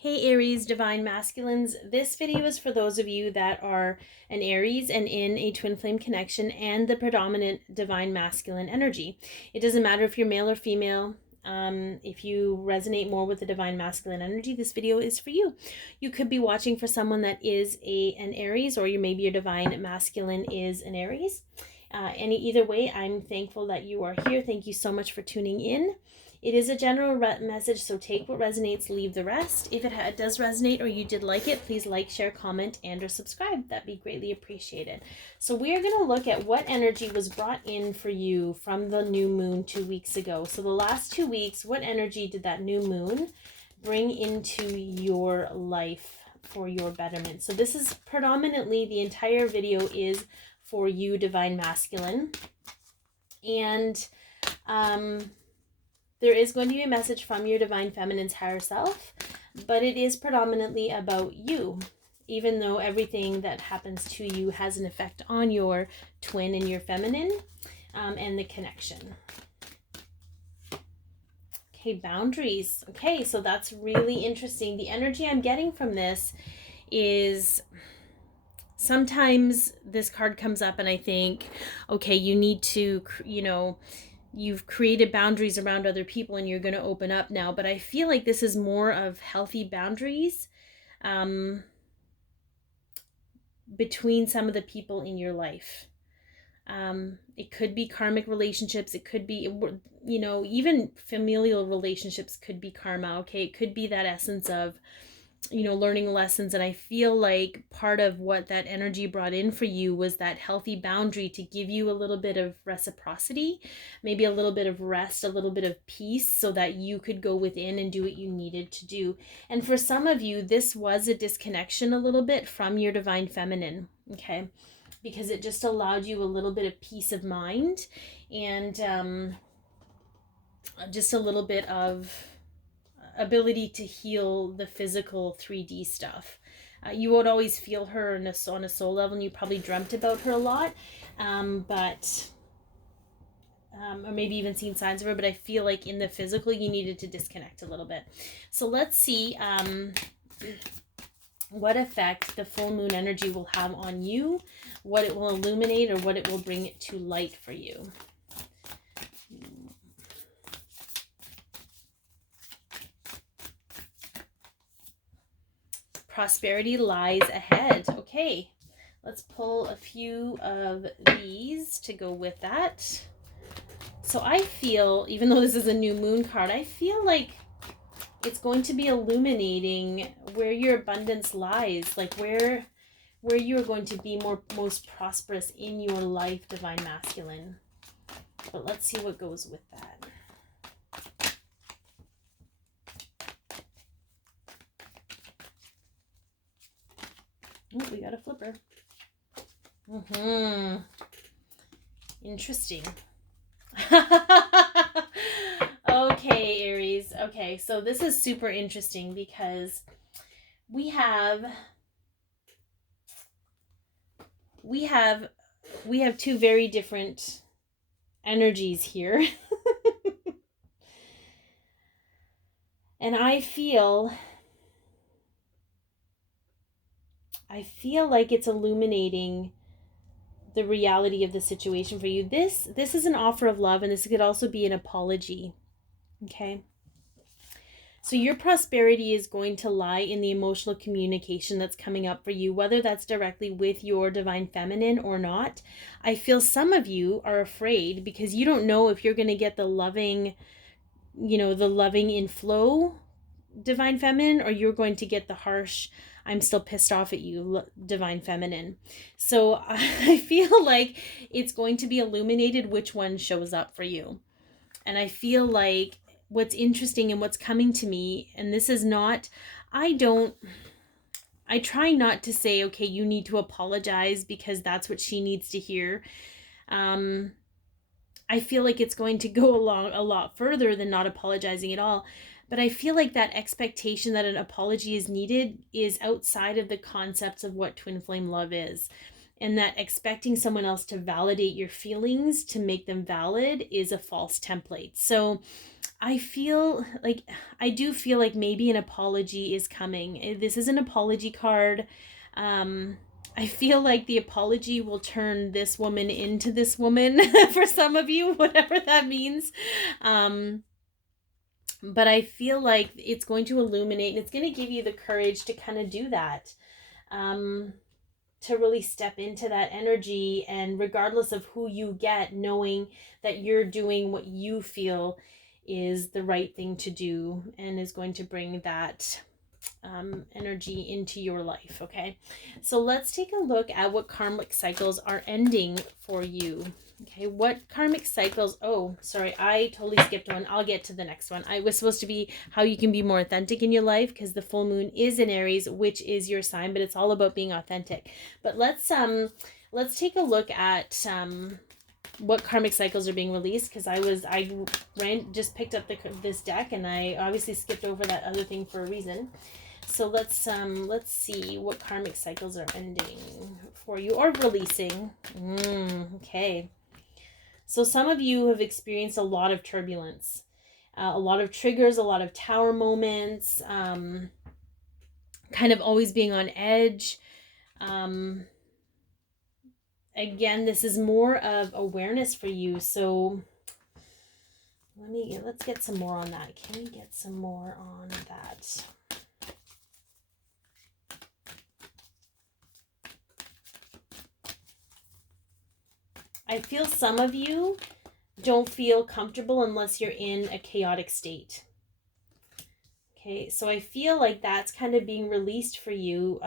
Hey Aries, Divine Masculines. This video is for those of you that are an Aries and in a twin flame connection and the predominant Divine Masculine energy. It doesn't matter if you're male or female. If you resonate more with the Divine Masculine energy, this video is for you. You could be watching for someone that is an Aries, or maybe your Divine Masculine is an Aries. Either way, I'm thankful that you are here. Thank you so much for tuning in. It is a general message, so take what resonates, leave the rest. If it does resonate or you did like it, please like, share, comment, and or subscribe. That'd be greatly appreciated. So we're going to look at what energy was brought in for you from the new moon 2 weeks ago. So the last 2 weeks, what energy did that new moon bring into your life for your betterment? So this is predominantly, the entire video is for you, Divine Masculine. And there is going to be a message from your Divine Feminine's higher self, but it is predominantly about you, even though everything that happens to you has an effect on your twin and your feminine and the connection. Okay, boundaries. Okay, so that's really interesting. The energy I'm getting from this is sometimes this card comes up and I think, okay, you need to, you've created boundaries around other people and you're going to open up now. But I feel like this is more of healthy boundaries between some of the people in your life. It could be karmic relationships. It could be, even familial relationships could be karma. Okay. It could be that essence of, learning lessons. And I feel like part of what that energy brought in for you was that healthy boundary to give you a little bit of reciprocity, maybe a little bit of rest, a little bit of peace, so that you could go within and do what you needed to do. And for some of you, this was a disconnection a little bit from your Divine Feminine, okay? Because it just allowed you a little bit of peace of mind and just a little bit of ability to heal the physical 3D stuff. You would always feel her on a soul level, and you probably dreamt about her a lot, or maybe even seen signs of her, but I feel like in the physical you needed to disconnect a little bit. So let's see what effect the full moon energy will have on you, what it will illuminate, or what it will bring it to light for you. Prosperity lies ahead. Okay, let's pull a few of these to go with that. So I feel, even though this is a new moon card, I feel like it's going to be illuminating where your abundance lies, like where you are going to be most prosperous in your life, Divine Masculine. But let's see what goes with that. Oh, we got a flipper. Interesting. Okay, Aries. Okay, so this is super interesting because we have two very different energies here. And I feel like it's illuminating the reality of the situation for you. This is an offer of love, and this could also be an apology. Okay. So your prosperity is going to lie in the emotional communication that's coming up for you, whether that's directly with your Divine Feminine or not. I feel some of you are afraid because you don't know if you're going to get the loving, the loving in flow Divine Feminine, or you're going to get the harsh, I'm still pissed off at you, Divine Feminine. So I feel like it's going to be illuminated which one shows up for you. And I feel like what's interesting and what's coming to me, and this is not, I try not to say, okay, you need to apologize because that's what she needs to hear. I feel like it's going to go along a lot further than not apologizing at all. But I feel like that expectation that an apology is needed is outside of the concepts of what twin flame love is. and that expecting someone else to validate your feelings to make them valid is a false template. So I do feel like maybe an apology is coming. This is an apology card. I feel like the apology will turn this woman into this woman for some of you, whatever that means. But I feel like it's going to illuminate, and it's going to give you the courage to kind of do that. To really step into that energy, and regardless of who you get, knowing that you're doing what you feel is the right thing to do and is going to bring that energy into your life. Okay, so let's take a look at what karmic cycles are ending for you. Okay, what karmic cycles? Oh, sorry, I totally skipped one. I'll get to the next one. I was supposed to be how you can be more authentic in your life, because the full moon is in Aries, which is your sign, but it's all about being authentic. But let's take a look at what karmic cycles are being released, because I just picked up this deck, and I obviously skipped over that other thing for a reason. So let's see what karmic cycles are ending for you or releasing. Okay. So some of you have experienced a lot of turbulence, a lot of triggers, a lot of tower moments, kind of always being on edge. Again, this is more of awareness for you. So let's get some more on that. Can we get some more on that? I feel some of you don't feel comfortable unless you're in a chaotic state. Okay, so I feel like that's kind of being released for you.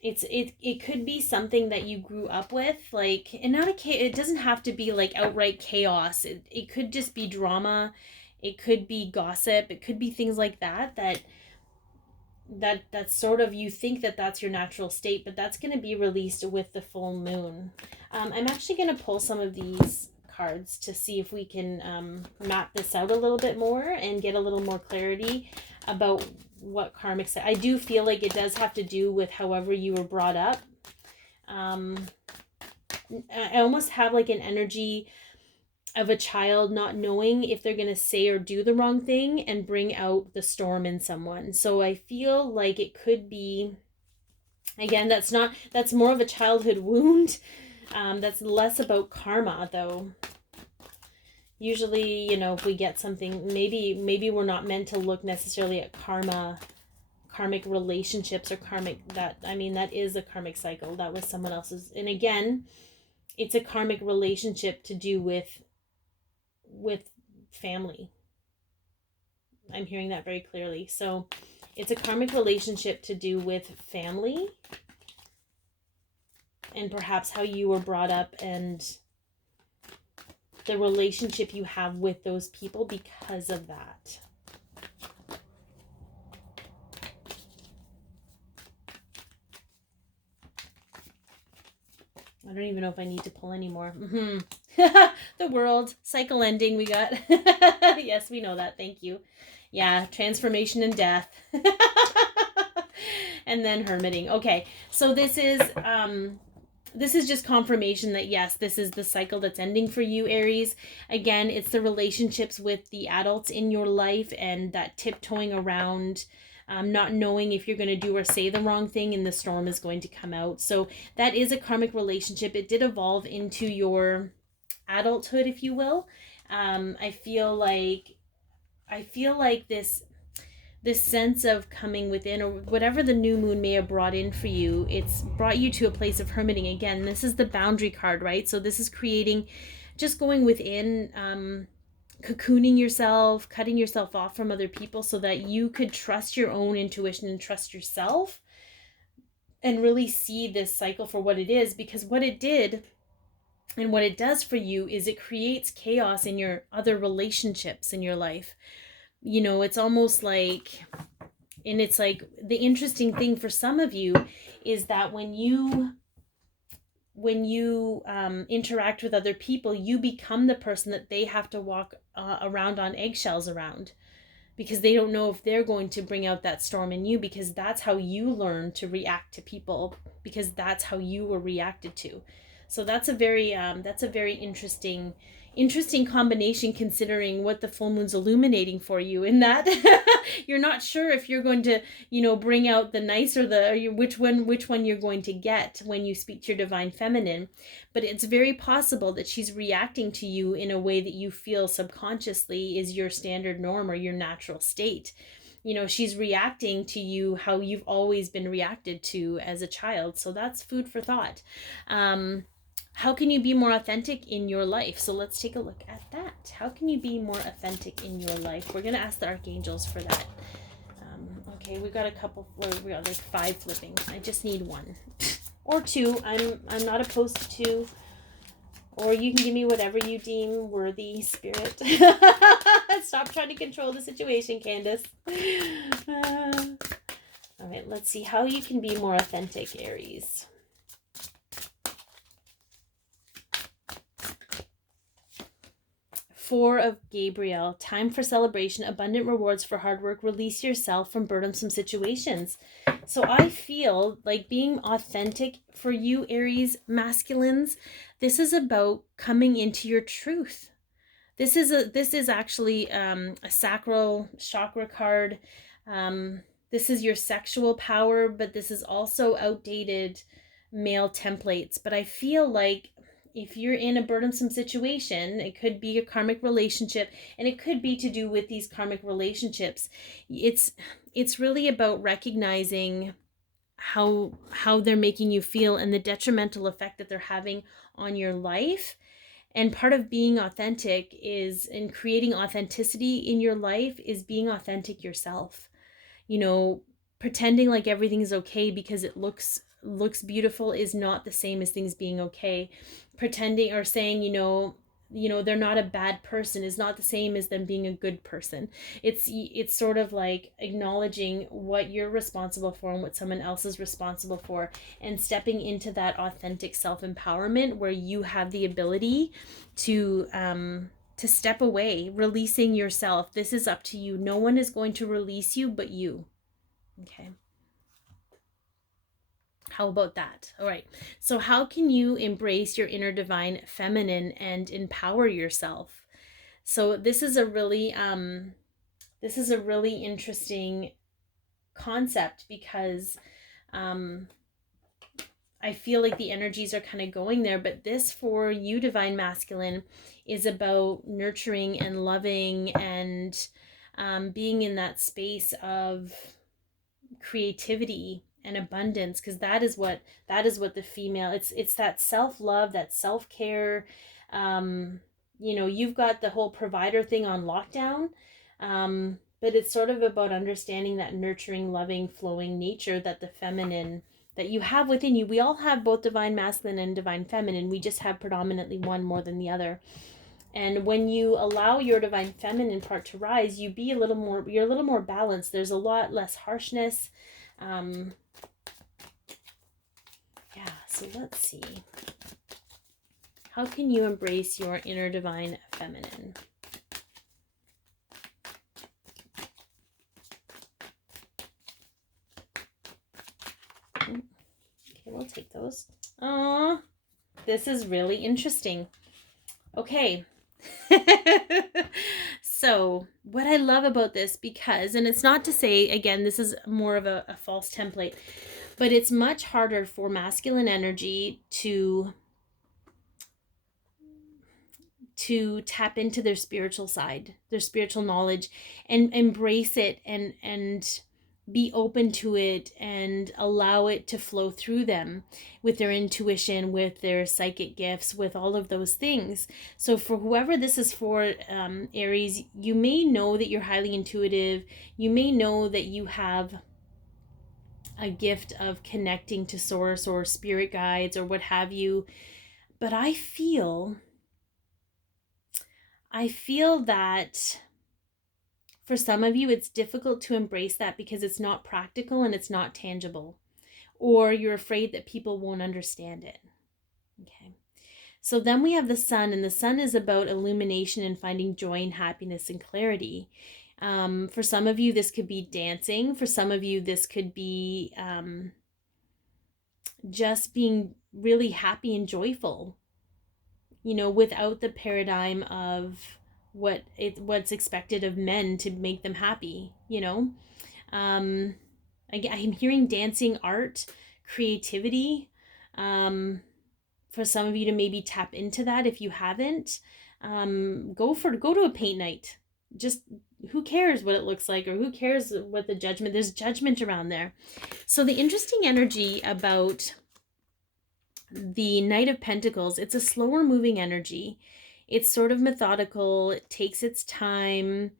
It could be something that you grew up with, like, and it doesn't have to be like outright chaos. It could just be drama. It could be gossip. It could be things like that that's sort of, you think that that's your natural state, but that's going to be released with the full moon. I'm actually going to pull some of these cards to see if we can map this out a little bit more and get a little more clarity about what karmic. I do feel like it does have to do with however you were brought up. I almost have like an energy of a child not knowing if they're going to say or do the wrong thing and bring out the storm in someone. So I feel like it could be, again, that's more of a childhood wound. That's less about karma, though. Usually, if we get something, maybe we're not meant to look necessarily at karmic relationships or karmic, that is a karmic cycle. That was someone else's. And again, it's a karmic relationship to do with family. I'm hearing that very clearly. So it's a karmic relationship to do with family and perhaps how you were brought up and the relationship you have with those people because of that. I don't even know if I need to pull anymore. The world cycle ending we got. Yes, we know that. Thank you. Yeah, transformation and death. And then hermiting. Okay, so this is just confirmation that yes, this is the cycle that's ending for you, Aries. Again, it's the relationships with the adults in your life and that tiptoeing around, not knowing if you're going to do or say the wrong thing and the storm is going to come out. So that is a karmic relationship. It did evolve into your adulthood, if you will. I feel like this sense of coming within, or whatever the new moon may have brought in for you, it's brought you to a place of hermiting. Again, this is the boundary card, right? So this is creating, just going within, cocooning yourself, cutting yourself off from other people so that you could trust your own intuition and trust yourself and really see this cycle for what it is. Because what it did and what it does for you is it creates chaos in your other relationships in your life. It's almost like, and it's like, the interesting thing for some of you is that when you interact with other people, you become the person that they have to walk around on eggshells around. because they don't know if they're going to bring out that storm in you, because that's how you learn to react to people, because that's how you were reacted to. So that's a very interesting combination, considering what the full moon's illuminating for you, in that you're not sure if you're going to, bring out the nice or which one you're going to get when you speak to your divine feminine. But it's very possible that she's reacting to you in a way that you feel subconsciously is your standard norm or your natural state. She's reacting to you how you've always been reacted to as a child. So that's food for thought. How can you be more authentic in your life? So let's take a look at that. How can you be more authentic in your life? We're going to ask the archangels for that. Okay, we got a couple, we got like 5 flipping. I just need 1 or 2. I'm not opposed to 2. Or you can give me whatever you deem worthy, Spirit. Stop trying to control the situation, Candace. All right, let's see how you can be more authentic, Aries. Four of Gabriel, time for celebration, abundant rewards for hard work, release yourself from burdensome situations. So I feel like being authentic for you, Aries masculines, this is about coming into your truth. This is actually a sacral chakra card. This is your sexual power, but this is also outdated male templates. But I feel like if you're in a burdensome situation, it could be a karmic relationship, and it could be to do with these karmic relationships. It's really about recognizing how they're making you feel and the detrimental effect that they're having on your life. And part of being authentic is, in creating authenticity in your life, is being authentic yourself. Pretending like everything's okay because it looks beautiful is not the same as things being okay. Pretending or saying, they're not a bad person is not the same as them being a good person. It's sort of like acknowledging what you're responsible for and what someone else is responsible for, and stepping into that authentic self-empowerment where you have the ability to step away, releasing yourself. This is up to you. No one is going to release you but you. Okay. How about that? All right. So how can you embrace your inner divine feminine and empower yourself? So this is a really interesting concept, because I feel like the energies are kind of going there, but this for you, divine masculine, is about nurturing and loving and being in that space of creativity and abundance, because that is what the female, it's that self-love, that self-care. You've got the whole provider thing on lockdown, but it's sort of about understanding that nurturing, loving, flowing nature that the feminine that you have within you. We all have both divine masculine and divine feminine. We just have predominantly one more than the other. And when you allow your divine feminine part to rise, you're a little more balanced. There's a lot less harshness. So let's see. How can you embrace your inner divine feminine? Okay, we'll take those. This is really interesting. Okay. So what I love about this, because, and it's not to say, again, this is more of a false template, but it's much harder for masculine energy to tap into their spiritual side, their spiritual knowledge, and embrace it and be open to it and allow it to flow through them with their intuition, with their psychic gifts, with all of those things. So for whoever this is for, Aries, you may know that you're highly intuitive. You may know that you have a gift of connecting to source or spirit guides or what have you. But I feel that for some of you, it's difficult to embrace that because it's not practical and it's not tangible, or you're afraid that people won't understand it. Okay. So then we have the sun, and the sun is about illumination and finding joy and happiness and clarity. For some of you, this could be dancing. For some of you, this could be just being really happy and joyful, without the paradigm of what's expected of men to make them happy. I'm hearing dancing, art, creativity. For some of you to maybe tap into that if you haven't. Go to a paint night. Just, who cares what it looks like, or who cares what the judgment, there's judgment around there. So the interesting energy about the Knight of Pentacles, it's a slower moving energy. It's sort of methodical, it takes its time,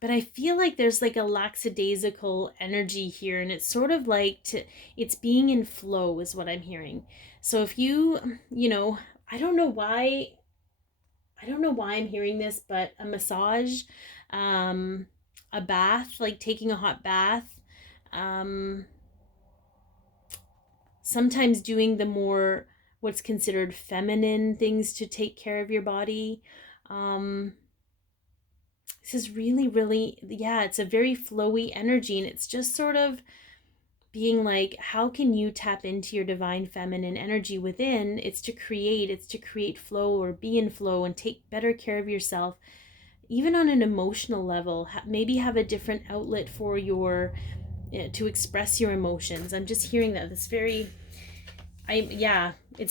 but I feel like there's like a lackadaisical energy here, and it's sort of like it's being in flow is what I'm hearing. So if I don't know why I'm hearing this, but a massage, a bath, like taking a hot bath, sometimes doing the more what's considered feminine things to take care of your body. This is really, really, yeah, it's a very flowy energy, and it's just sort of being like, how can you tap into your divine feminine energy within? It's to create flow, or be in flow, and take better care of yourself, even on an emotional level. Maybe have a different outlet for to express your emotions. I'm just hearing that. It's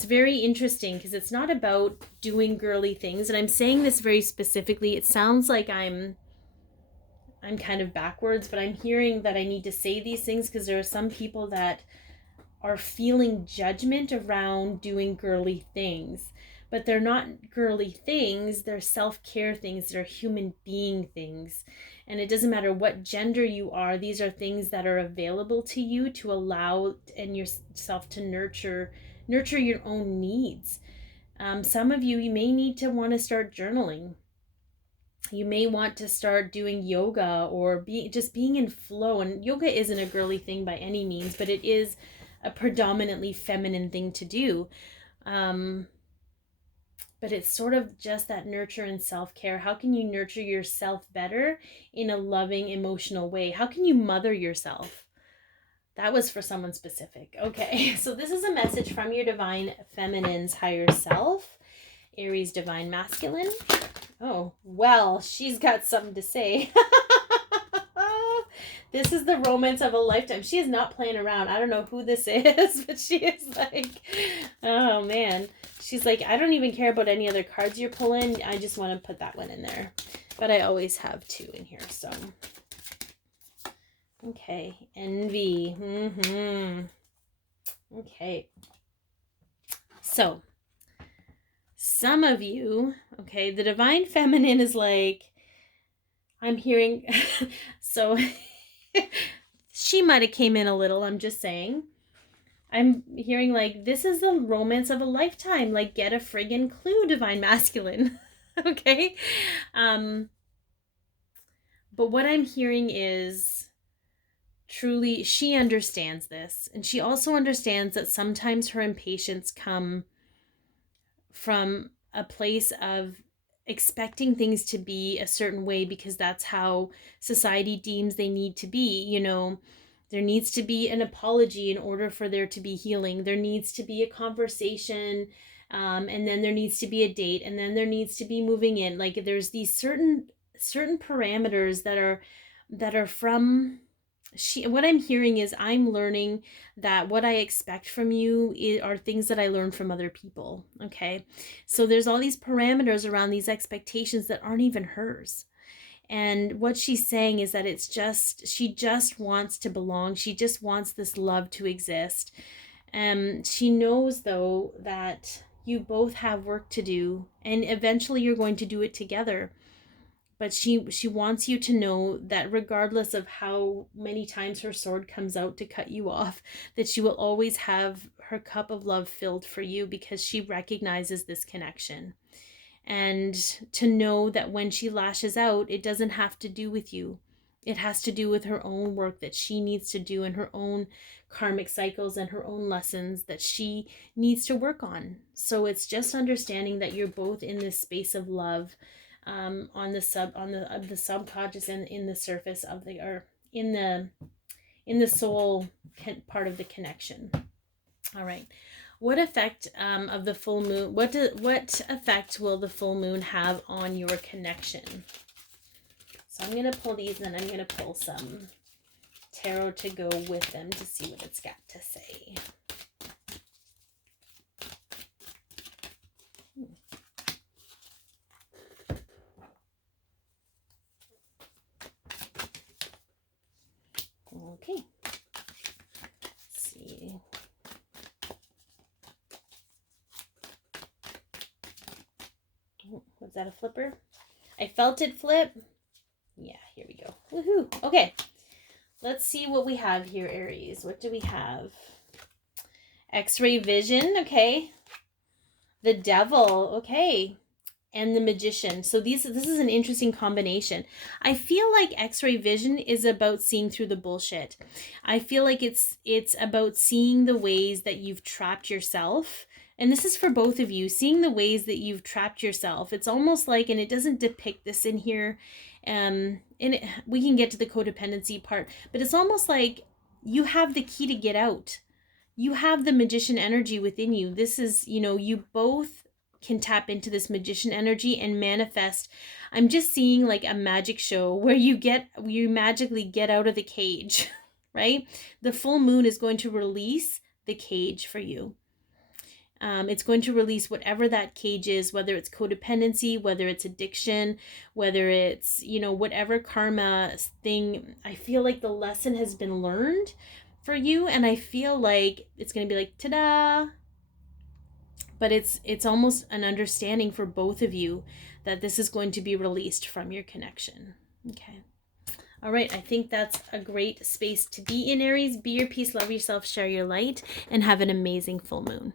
very interesting, because it's not about doing girly things. And I'm saying this very specifically. It sounds like I'm kind of backwards, but I'm hearing that I need to say these things because there are some people that are feeling judgment around doing girly things, but they're not girly things. They're self-care things. They're human being things. And it doesn't matter what gender you are. These are things that are available to you to allow and yourself to nurture your own needs. Some of you may need to want to start journaling. You may want to start doing yoga, or just being in flow. And yoga isn't a girly thing by any means, but it is a predominantly feminine thing to do. But it's sort of just that nurture and self-care. How can you nurture yourself better in a loving, emotional way? How can you mother yourself? That was for someone specific. Okay, so this is a message from your divine feminine's higher self, Aries divine masculine. Oh, well, she's got something to say. This is the romance of a lifetime. She is not playing around. I don't know who this is, but she is like, oh man. She's like, I don't even care about any other cards you're pulling. I just want to put that one in there. But I always have two in here, so. Okay, envy. Okay. So, some of you, okay, the divine feminine is like, I'm hearing, so she might have came in a little, I'm just saying. I'm hearing like, this is the romance of a lifetime. Like, get a friggin' clue, divine masculine. Okay? But what I'm hearing is, truly, she understands this. And she also understands that sometimes her impatience come from a place of expecting things to be a certain way because that's how society deems they need to be. There needs to be an apology in order for there to be healing. There needs to be a conversation, and then there needs to be a date, and then there needs to be moving in. Like, there's these certain parameters that are from what I'm hearing is, I'm learning that what I expect from you are things that I learn from other people. Okay. So there's all these parameters around these expectations that aren't even hers. And what she's saying is that she just wants to belong. She just wants this love to exist. She knows though that you both have work to do, and eventually you're going to do it together. But she wants you to know that regardless of how many times her sword comes out to cut you off, that she will always have her cup of love filled for you, because she recognizes this connection. And to know that when she lashes out, it doesn't have to do with you. It has to do with her own work that she needs to do, and her own karmic cycles and her own lessons that she needs to work on. So it's just understanding that you're both in this space of love. on the subconscious and in the surface of the, or in the soul part of the connection. All right. What effect of the full moon? What effect will the full moon have on your connection? So I'm gonna pull these, and I'm gonna pull some tarot to go with them to see what it's got to say. Okay. Let's see. Oh, was that a flipper? I felt it flip. Yeah, here we go. Woohoo. Okay. Let's see what we have here, Aries. What do we have? X-ray vision. Okay. The devil. Okay. And the magician. So this is an interesting combination. I feel like X-ray vision is about seeing through the bullshit. I feel like it's about seeing the ways that you've trapped yourself. And this is for both of you, seeing the ways that you've trapped yourself. It's almost like, and it doesn't depict this in here, we can get to the codependency part, but it's almost like you have the key to get out. You have the magician energy within you. This is, you both can tap into this magician energy and manifest. I'm just seeing like a magic show where you magically get out of the cage, right? The full moon is going to release the cage for you. It's going to release whatever that cage is, whether it's codependency, whether it's addiction, whether it's, whatever karma thing. I feel like the lesson has been learned for you, and I feel like it's going to be like, ta-da! But it's almost an understanding for both of you that this is going to be released from your connection. Okay. All right, I think that's a great space to be in, Aries. Be your peace, love yourself, share your light, and have an amazing full moon.